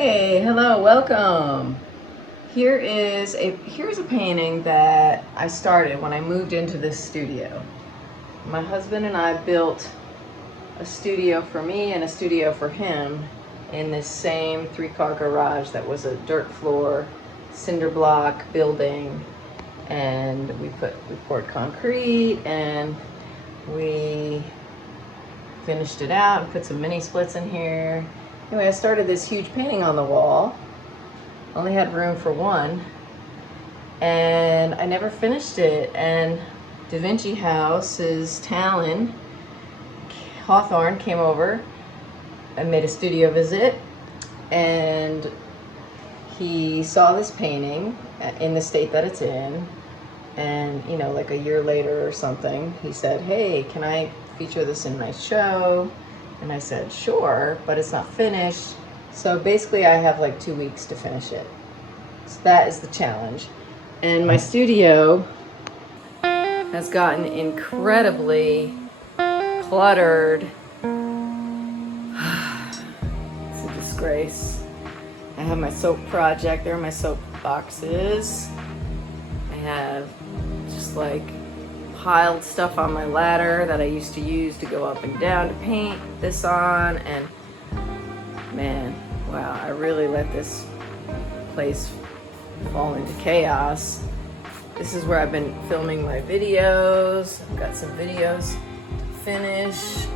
Hey, hello, welcome. Here's a painting that I started when I moved into this studio. My husband and I built a studio for me and a studio for him in this same 3-car garage that was a dirt floor, cinder block building, and we poured concrete and we finished it out and put some mini splits in here. Anyway, I started this huge painting on the wall. Only had room for one, and I never finished it. And Da Vinci House's Talon Hawthorne came over and made a studio visit, and he saw this painting in the state that it's in, and like a year later or something, he said, "Hey, can I feature this in my show?" And I said, "Sure, but it's not finished." So basically I have like 2 weeks to finish it. So that is the challenge. And my studio has gotten incredibly cluttered. It's a disgrace. I have my soap project. There are my soap boxes. I have just like piled stuff on my ladder that I used to use to go up and down to paint this on, and man, wow, I really let this place fall into chaos. This is where I've been filming my videos. I've got some videos to finish,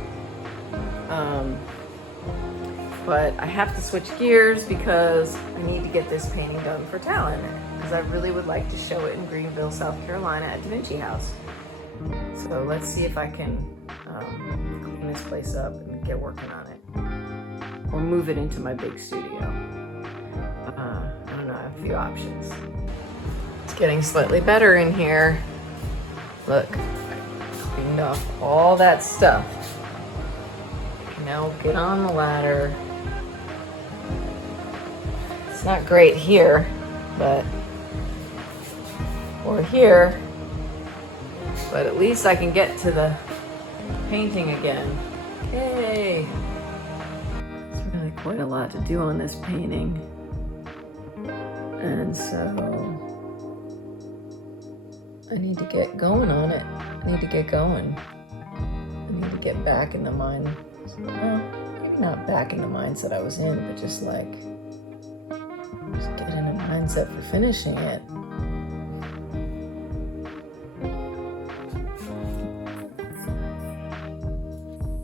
but I have to switch gears because I need to get this painting done for Talon, because I really would like to show it in Greenville, South Carolina at Da Vinci House. So let's see if I can clean this place up and get working on it, or move it into my big studio. I don't know, I have a few options. It's getting slightly better in here. Look, I cleaned off all that stuff. Now get on the ladder. It's not great here, or here, but at least I can get to the painting again. Yay! It's really quite a lot to do on this painting. And so I need to get going on it. I need to get going. I need to get back in the mind. Well, maybe not back in the mindset I was in, but just get in a mindset for finishing it.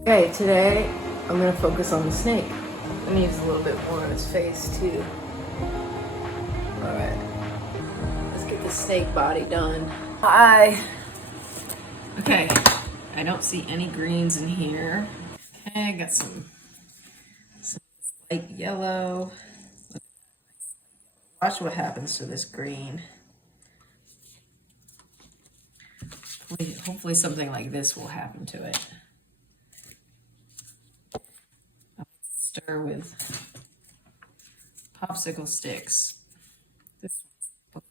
Okay, today I'm going to focus on the snake. I'm going to use a little bit more on his face too. Alright, let's get the snake body done. Hi! Okay, I don't see any greens in here. Okay, I got some light yellow. Watch what happens to this green. Hopefully something like this will happen to it. Stir with popsicle sticks. This one's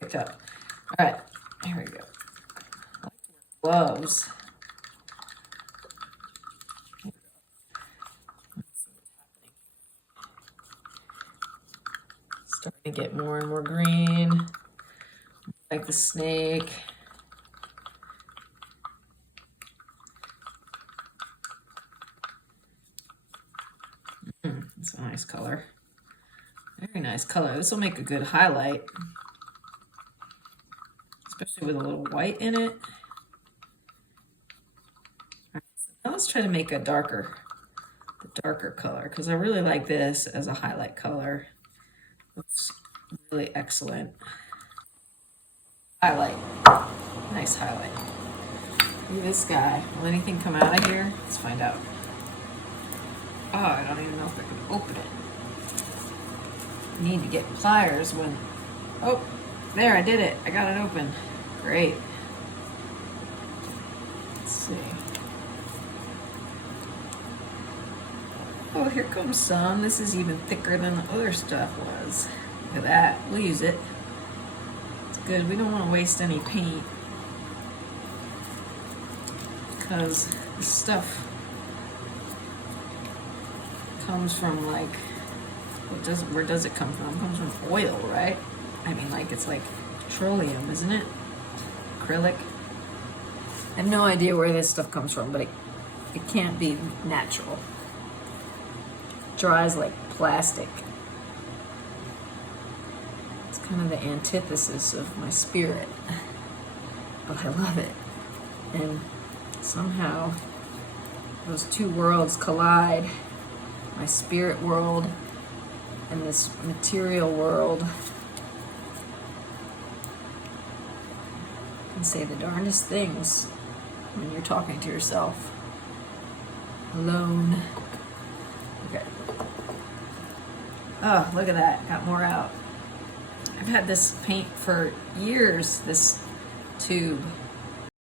picked up. All right, here we go. Gloves. Starting to get more and more green, like the snake. That's a nice color. Very nice color. This will make a good highlight, especially with a little white in it. Right, so now let's try to make the darker color, because I really like this as a highlight color. Looks really excellent. Highlight. Nice highlight. Look at this guy. Will anything come out of here? Let's find out. Oh, I don't even know if I can open it. I need to get pliers when... Oh, there, I did it. I got it open. Great. Let's see. Oh, here comes some. This is even thicker than the other stuff was. Look at that. We'll use it. It's good. We don't want to waste any paint, because this stuff comes from like Where does it come from? It comes from oil, right? I mean, like, it's like petroleum, isn't it? Acrylic. I have no idea where this stuff comes from, but it can't be natural. It dries like plastic. It's kind of the antithesis of my spirit, but I love it. And somehow those two worlds collide. My spirit world and this material world. You can say the darndest things when you're talking to yourself alone. Okay. Oh, look at that. Got more out. I've had this paint for years, this tube.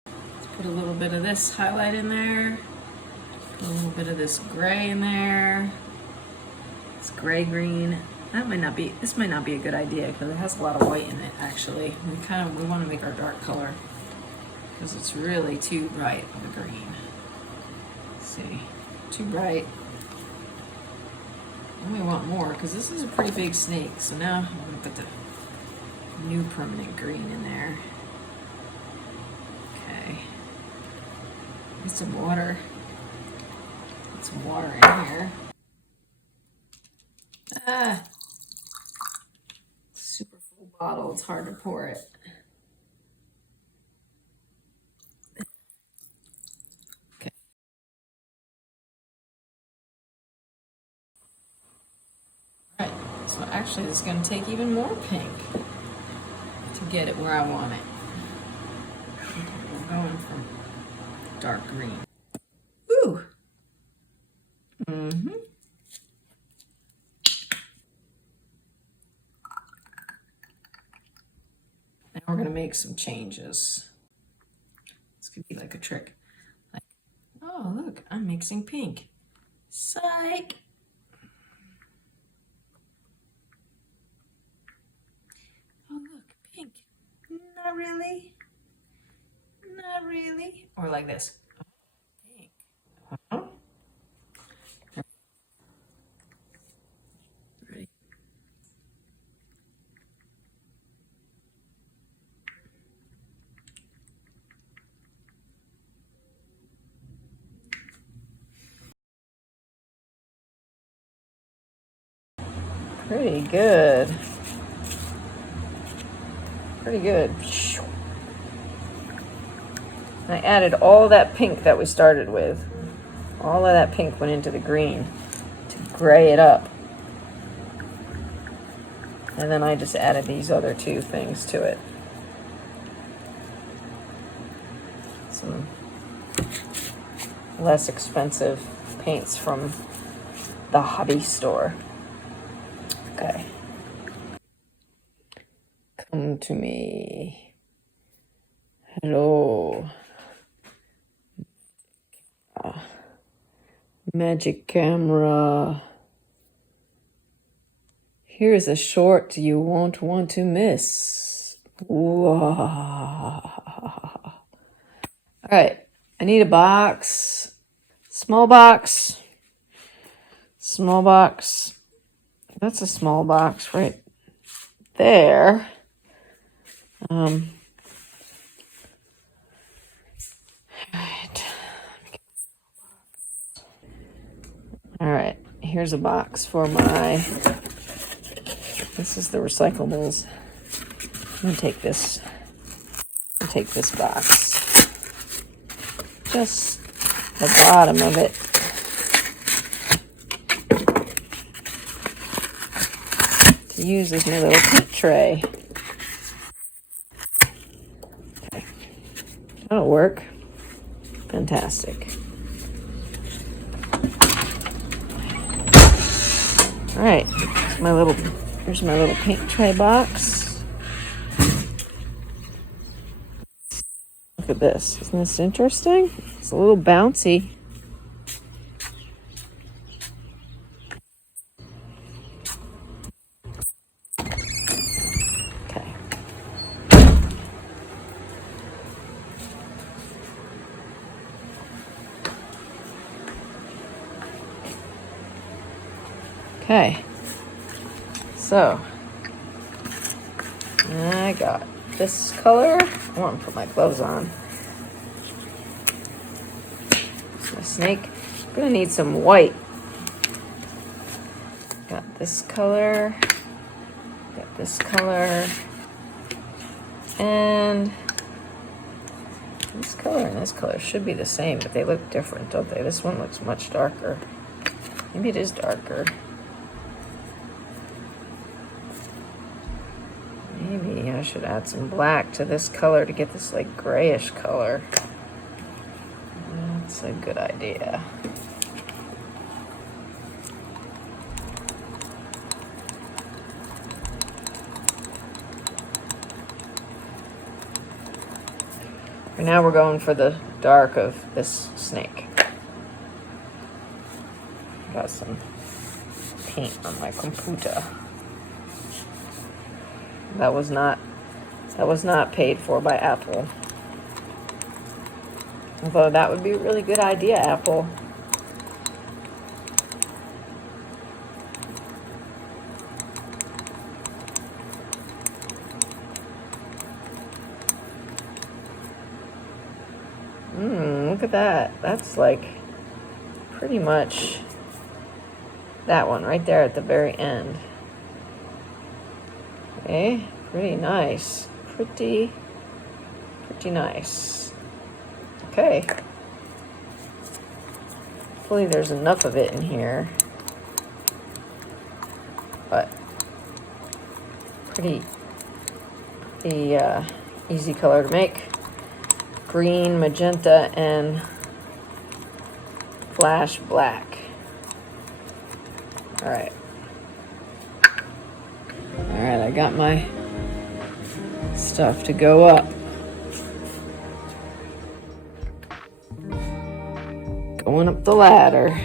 Let's put a little bit of this highlight in there. Put a little bit of this gray in there. It's gray green. This might not be a good idea because it has a lot of white in it actually. We want to make our dark color because it's really too bright of a green. Let's see, too bright. And we want more because this is a pretty big snake. So now I'm going to put the new permanent green in there. Okay. Get some water. Put some water in here. Super full bottle. It's hard to pour it. Okay. All right. So actually, this is going to take even more pink to get it where I want it. We're going from dark green. Ooh. Mm-hmm. Now we're going to make some changes. This could be like a trick. Like, oh, look, I'm mixing pink. Psych! Oh, look, pink. Not really. Not really. Or like this. Pink. Uh-huh. Ready? Pretty good. Pretty good. I added all that pink that we started with. All of that pink went into the green to gray it up. And then I just added these other two things to it. Some less expensive paints from the hobby store. Okay. Come to me. Hello. Magic camera. Here's a short you won't want to miss. Whoa. All right, I need a box. Small box. Small box. That's a small box right there. All right. All right, here's a box for my, this is the recyclables. I'm gonna take this box. Just the bottom of it. To use as my little paint tray. Okay, that'll work. Fantastic. All right, here's my little paint tray box. Look at this. Isn't this interesting? It's a little bouncy. Okay. Okay. So I got this color. I want to put my gloves on. It's my snake. I'm gonna need some white. Got this color. Got this color. And this color and this color should be the same, but they look different, don't they? This one looks much darker. Maybe it is darker. Maybe I should add some black to this color to get this like grayish color. That's a good idea. And now we're going for the dark of this snake. Got some paint on my computer. That was not paid for by Apple. Although that would be a really good idea, Apple. Look at that. That's like pretty much that one right there at the very end. Okay, pretty nice. Pretty nice. Okay. Hopefully there's enough of it in here. But pretty easy color to make. Green, magenta, and flash black. All right, I got my stuff to go up. Going up the ladder.